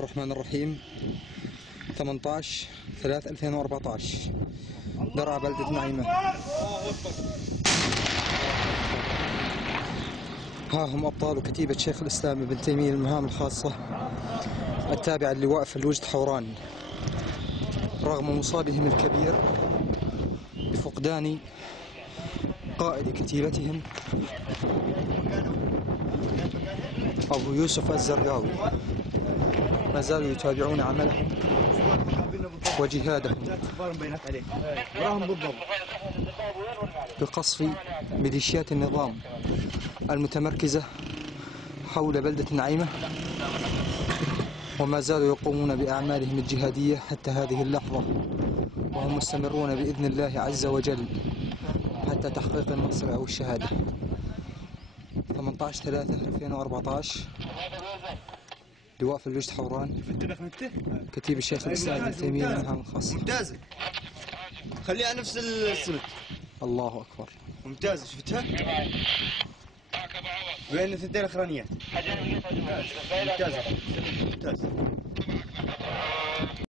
الرحمن الرحيم. 18/3/2014 درعا بلدة نعيمة. ها هم أبطال كتيبة شيخ الإسلام ابن تيمية للمهام الخاصة التابعة للواء فلوجة حوران، رغم مصابهم الكبير بفقدان قائد كتيبتهم أبو يوسف الزرقاوي. ما زالوا يتابعون عملهم وجهادهم بقصف ميليشيات النظام المتمركزة حول بلدة نعيمة، وما زالوا يقومون بأعمالهم الجهادية حتى هذه اللحظة، وهم مستمرون بإذن الله عز وجل حتى تحقيق النصر أو الشهادة. 18/3/2014 لواء فلوجة حوران، كتيب الشيخ الإسلام ابن تيمية للمهام الخاصة. ممتازة، خليها نفس السمت. الله أكبر، ممتازة، شفتها؟ بين الثنتين الأخرانيات. ممتازة ممتازة.